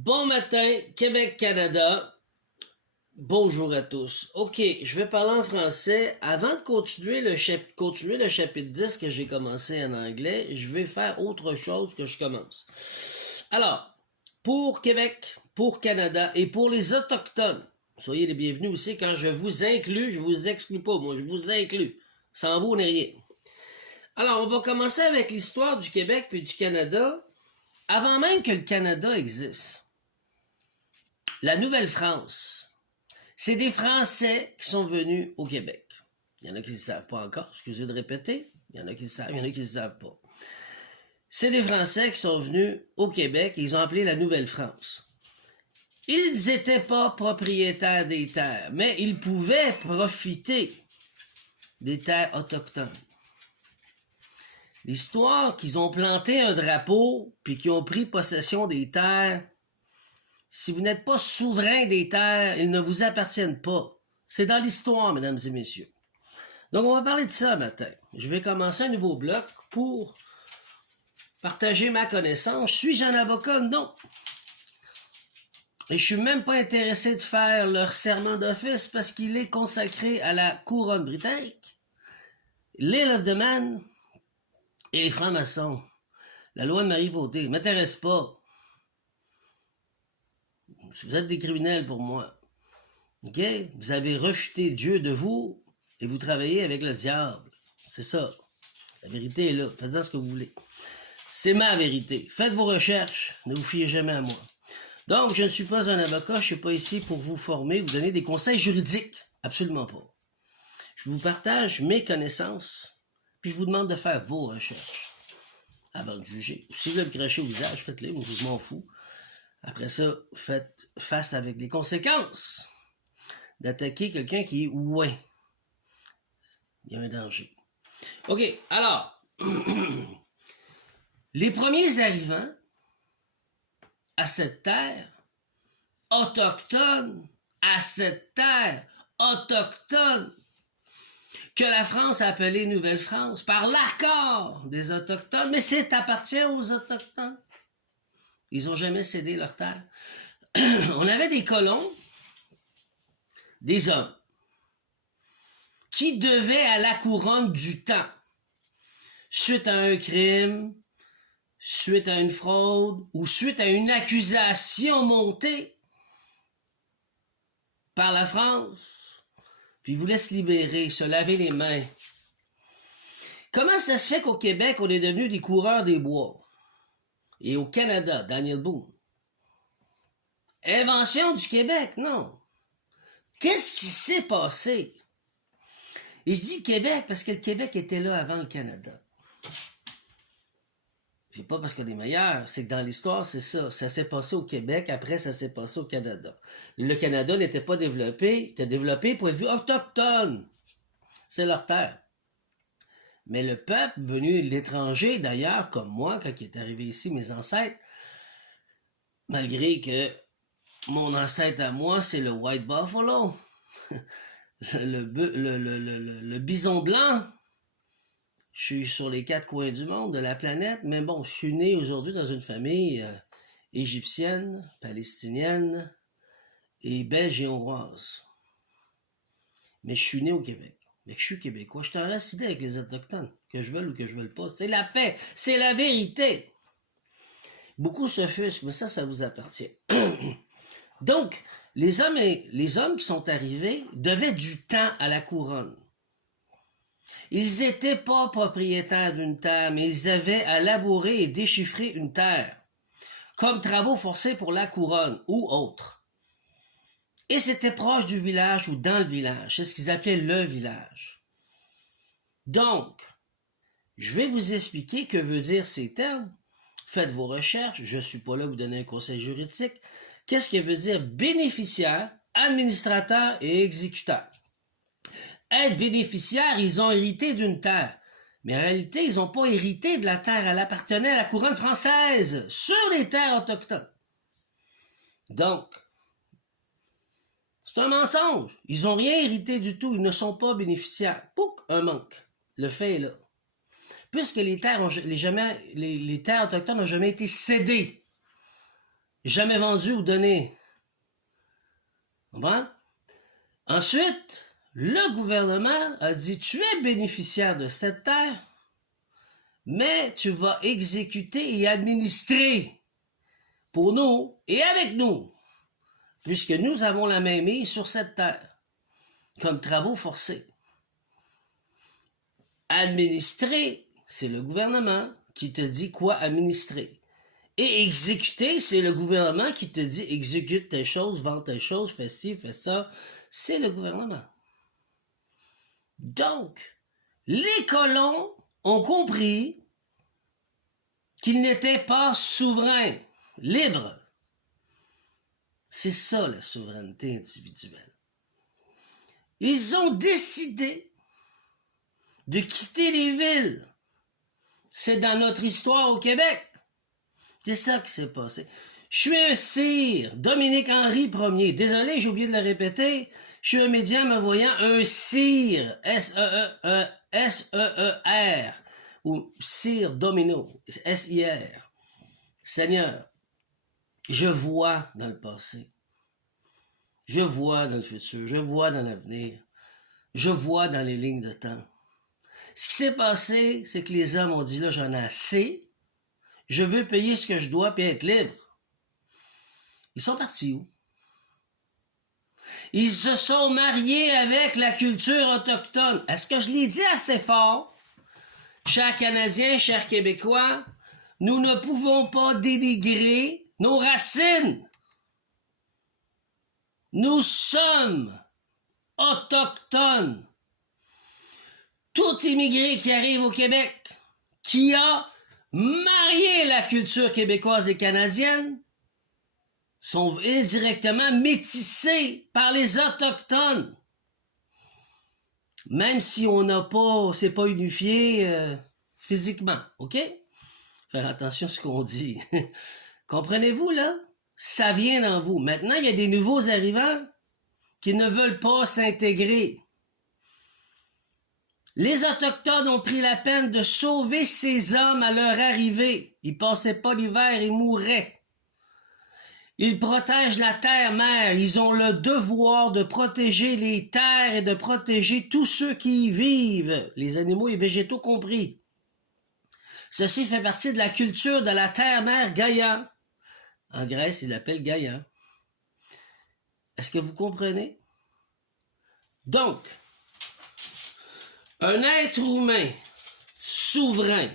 Bon matin, Québec-Canada. Bonjour à tous. OK, je vais parler en français. Avant de continuer le chapitre 10 que j'ai commencé en anglais, je vais faire autre chose que je commence. Alors, pour Québec, pour Canada et pour les Autochtones, soyez les bienvenus aussi. Quand je vous inclus, je vous exclus pas. Moi, je vous inclus. Sans vous, on n'est rien. Alors, on va commencer avec l'histoire du Québec puis du Canada. Avant même que le Canada existe, la Nouvelle-France, c'est des Français qui sont venus au Québec. Il y en a qui ne le savent pas encore, excusez de répéter. Il y en a qui le savent, il y en a qui ne le savent pas. C'est des Français qui sont venus au Québec et ils ont appelé la Nouvelle-France. Ils n'étaient pas propriétaires des terres, mais ils pouvaient profiter des terres autochtones. L'histoire qu'ils ont planté un drapeau puis qu'ils ont pris possession des terres, si vous n'êtes pas souverain des terres, ils ne vous appartiennent pas. C'est dans l'histoire, mesdames et messieurs. Donc, on va parler de ça matin. Je vais commencer un nouveau bloc pour partager ma connaissance. Suis-je un avocat? Non. Et je suis même pas intéressé de faire leur serment d'office parce qu'il est consacré à la couronne britannique, l'Isle of the Man et les francs-maçons. La loi de Marie-Pauté ne m'intéresse pas. Vous êtes des criminels pour moi. OK? Vous avez rejeté Dieu de vous et vous travaillez avec le diable. C'est ça. La vérité est là. Faites-en ce que vous voulez. C'est ma vérité. Faites vos recherches. Ne vous fiez jamais à moi. Donc, je ne suis pas un avocat. Je ne suis pas ici pour vous former, vous donner des conseils juridiques. Absolument pas. Je vous partage mes connaissances, puis je vous demande de faire vos recherches avant de juger. Si vous voulez me cracher au visage, faites-le. Moi, je m'en fous. Après ça, faites face avec les conséquences d'attaquer quelqu'un qui est ouin. Il y a un danger. OK, alors, les premiers arrivants à cette terre, autochtone, à cette terre, autochtone, que la France a appelée Nouvelle-France, par l'accord des Autochtones, mais c'est appartient aux Autochtones. Ils n'ont jamais cédé leur terre. On avait des colons, des hommes, qui devaient à la couronne du temps, suite à un crime, suite à une fraude ou suite à une accusation montée par la France, puis ils voulaient se libérer, se laver les mains. Comment ça se fait qu'au Québec, on est devenu des coureurs des bois? Et au Canada, Daniel Boone. Invention du Québec, non. Qu'est-ce qui s'est passé? Et je dis Québec parce que le Québec était là avant le Canada. C'est pas parce qu'on est meilleur, c'est que dans l'histoire, c'est ça. Ça s'est passé au Québec, après ça s'est passé au Canada. Le Canada n'était pas développé, il était développé point de vue autochtone. C'est leur terre. Mais le peuple venu de l'étranger, d'ailleurs, comme moi, quand il est arrivé ici, mes ancêtres, malgré que mon ancêtre à moi, c'est le White Buffalo, le bison blanc. Je suis sur les quatre coins du monde, de la planète, mais bon, je suis né aujourd'hui dans une famille égyptienne, palestinienne et belge et hongroise. Mais je suis né au Québec. Mais je suis québécois. Je suis en racidé avec les Autochtones, que je veuille ou que je veuille pas. C'est la fait, c'est la vérité. Beaucoup s'offusquent, mais ça vous appartient. Donc, les hommes qui sont arrivés devaient du temps à la couronne. Ils n'étaient pas propriétaires d'une terre, mais ils avaient à labourer et déchiffrer une terre, comme travaux forcés pour la couronne ou autre. Et c'était proche du village ou dans le village. C'est ce qu'ils appelaient le village. Donc, je vais vous expliquer que veut dire ces termes. Faites vos recherches. Je ne suis pas là pour vous donner un conseil juridique. Qu'est-ce que veut dire bénéficiaire, administrateur et exécuteur? Être bénéficiaire, ils ont hérité d'une terre. Mais en réalité, ils n'ont pas hérité de la terre. Elle appartenait à la couronne française sur les terres autochtones. Donc, c'est un mensonge. Ils n'ont rien hérité du tout. Ils ne sont pas bénéficiaires. Pouc, un manque. Le fait est là. Puisque les terres, les terres autochtones n'ont jamais été cédées. jamais vendu ou donné. Comprends? Ensuite, le gouvernement a dit, tu es bénéficiaire de cette terre, mais tu vas exécuter et administrer pour nous et avec nous, puisque nous avons la mainmise sur cette terre, comme travaux forcés. Administrer, c'est le gouvernement qui te dit quoi administrer. Et exécuter, c'est le gouvernement qui te dit exécute telle chose, vends telle chose, fais ci, fais ça. C'est le gouvernement. Donc, les colons ont compris qu'ils n'étaient pas souverains, libres. C'est ça la souveraineté individuelle. Ils ont décidé de quitter les villes. C'est dans notre histoire au Québec. C'est ça qui s'est passé. Je suis un sire, Dominique-Henri Ier. Désolé, j'ai oublié de le répéter. Je suis un médium me voyant un sire, S-E-E-R, ou sire Domino, S-I-R. Seigneur, je vois dans le passé. Je vois dans le futur. Je vois dans l'avenir. Je vois dans les lignes de temps. Ce qui s'est passé, c'est que les hommes ont dit, là, j'en ai assez. Je veux payer ce que je dois puis être libre. Ils sont partis où? Ils se sont mariés avec la culture autochtone. Est-ce que je l'ai dit assez fort? Chers Canadiens, chers Québécois, nous ne pouvons pas dénigrer nos racines. Nous sommes autochtones. Tout immigré qui arrive au Québec, qui a marié la culture québécoise et canadienne, sont indirectement métissés par les Autochtones. Même si on n'a pas, c'est pas unifié physiquement, OK? Faire attention à ce qu'on dit. Comprenez-vous, là? Ça vient dans vous. Maintenant, il y a des nouveaux arrivants qui ne veulent pas s'intégrer. Les Autochtones ont pris la peine de sauver ces hommes à leur arrivée. Ils passaient pas l'hiver et mouraient. Ils protègent la terre-mère. Ils ont le devoir de protéger les terres et de protéger tous ceux qui y vivent, les animaux et végétaux compris. Ceci fait partie de la culture de la terre-mère Gaïa. En Grèce, ils l'appellent Gaïa. Est-ce que vous comprenez? Donc, un être humain souverain,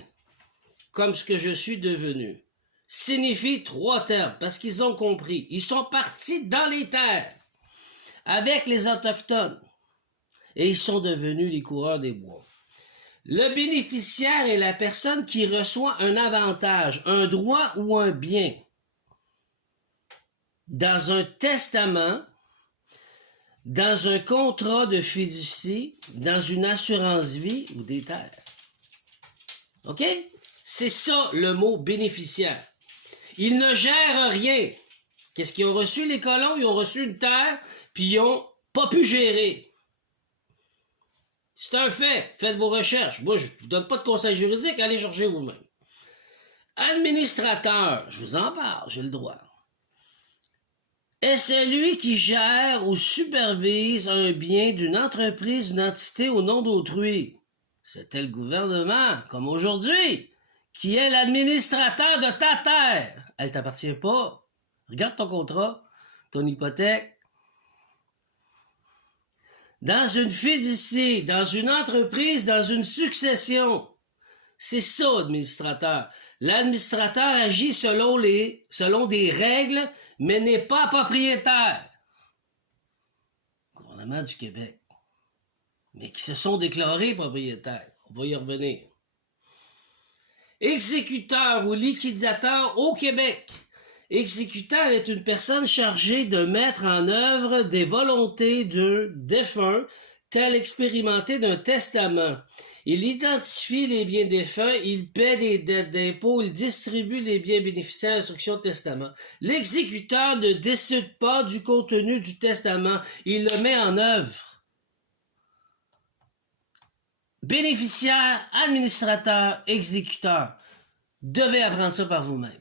comme ce que je suis devenu, signifie 3 termes, parce qu'ils ont compris. Ils sont partis dans les terres avec les Autochtones et ils sont devenus les coureurs des bois. Le bénéficiaire est la personne qui reçoit un avantage, un droit ou un bien dans un testament, dans un contrat de fiducie, dans une assurance vie ou des terres. OK? C'est ça le mot bénéficiaire. Ils ne gèrent rien. Qu'est-ce qu'ils ont reçu, les colons? Ils ont reçu une terre, puis ils n'ont pas pu gérer. C'est un fait. Faites vos recherches. Moi, je ne vous donne pas de conseils juridiques, allez chercher vous-même. Administrateur, je vous en parle, j'ai le droit. Est celui qui gère ou supervise un bien d'une entreprise, d'une entité au nom d'autrui. C'était le gouvernement, comme aujourd'hui, qui est l'administrateur de ta terre. Elle t'appartient pas. Regarde ton contrat, ton hypothèque. Dans une fiducie, dans une entreprise, dans une succession. C'est ça, l'administrateur. L'administrateur agit selon des règles, mais n'est pas propriétaire. Gouvernement du Québec. Mais qui se sont déclarés propriétaires. On va y revenir. Exécuteur ou liquidateur au Québec. Exécuteur est une personne chargée de mettre en œuvre des volontés d'un défunt, tel expérimenté d'un testament. Il identifie les biens défunts, il paie des dettes d'impôts, il distribue les biens bénéficiaires à l'instruction de testament. L'exécuteur ne décide pas du contenu du testament, il le met en œuvre. Bénéficiaire, administrateur, exécuteur. Devez apprendre ça par vous-même.